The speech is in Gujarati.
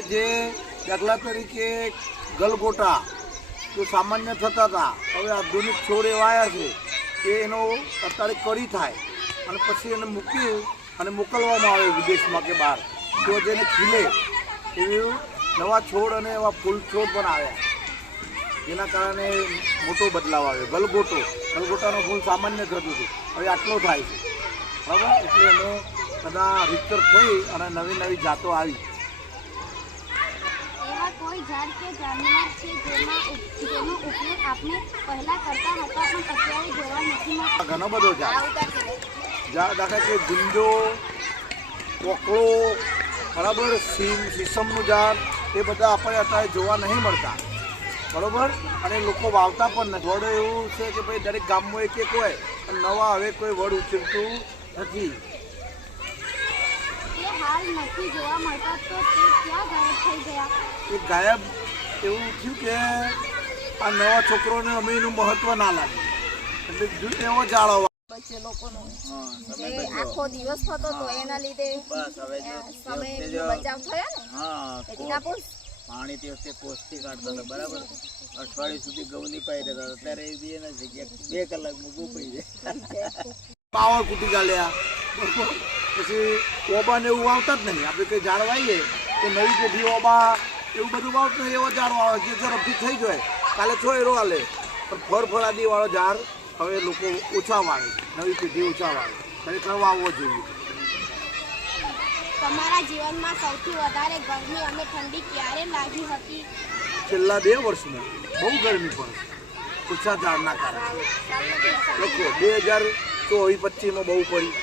જે દાખલા તરીકે ગલગોટા જો સામાન્ય થતા હતા, હવે આધુનિક છોડ એવા આવ્યા છે કે એનો અત્યારે કળી થાય અને પછી એને મૂકી અને મોકલવામાં આવે વિદેશમાં કે બહાર, તો જેને ખીલે એવી નવા છોડ અને એવા ફૂલ છોડ પણ આવ્યા, જેના કારણે મોટો બદલાવ આવ્યો. ગલગોટાનું ફૂલ સામાન્ય થતું હતું, હવે આટલો થાય છે. બરાબર, એટલે અમે બધા રીતસર થઈ અને નવી નવી જાતો આવી. કોઈ ઝાડ કે જાનવર છે જેનો ઉપયોગ આપણે પહેલા કરતા હતા પણ અત્યારે જોવા નથી મળતો? ઘણો બધો ઝાડ, દાખલા કે ગુંજો, કોકળો, બરાબર, સીસમનું ઝાડ, એ બધા આપણે અત્યારે જોવા નહીં મળતા. બરાબર, અને લોકો વાવતા પણ નથી. વડ એવું છે કે ભાઈ દરેક ગામમાં એક એક હોય, અને નવા હવે કોઈ વડ ઉછેરતું નથી. હાલ નથી જોવા મળતા, તો તે ક્યાં ગાયબ થઈ ગયા? એ ગાયબ એવું થયું કે આ નવા છોકરોને અમે એનું મહત્વ ના લાગે, એટલે એવો જાળો બચ્ચે લોકોનો જે આખો દિવસ થતો તો એના લીધે સમય બચાવ થયો ને. એથી કાપુસ પાણી તે વખતે કોસથી કાઢતા હતા, બરાબર, અઠવાડિયું સુધી ઘઉં નહીં પાઈ દેતા, અત્યારે એ બી એના જગ્યા 2 કલાકમાં ઘઉં પડી જાય. પાવર કૂટી ગાલ્યા, પછી ઓબા ને એવું વાવતા જ નહીં. આપણે કંઈ ઝાડ વાવીએ તો નવી પેઢી ઓબા એવું બધું વાવતું એવો ઝાડ વાવે જે ઝડપથી થઈ જાય, કાલે 6 એરો હાલે. પણ ફળફળાદી વાળો ઝાડ હવે લોકો ઓછા વાવે, નવી પેઢી ઓછા વાવે. ખરેખર વાવવો જોઈએ. તમારા જીવનમાં સૌથી વધારે ગરમી અને ઠંડી ક્યારે લાગી હતી? છેલ્લા 2 વર્ષમાં બહુ ગરમી પડે, ઓછા ઝાડના કારણે. લખો 2024-25માં બહુ પડી.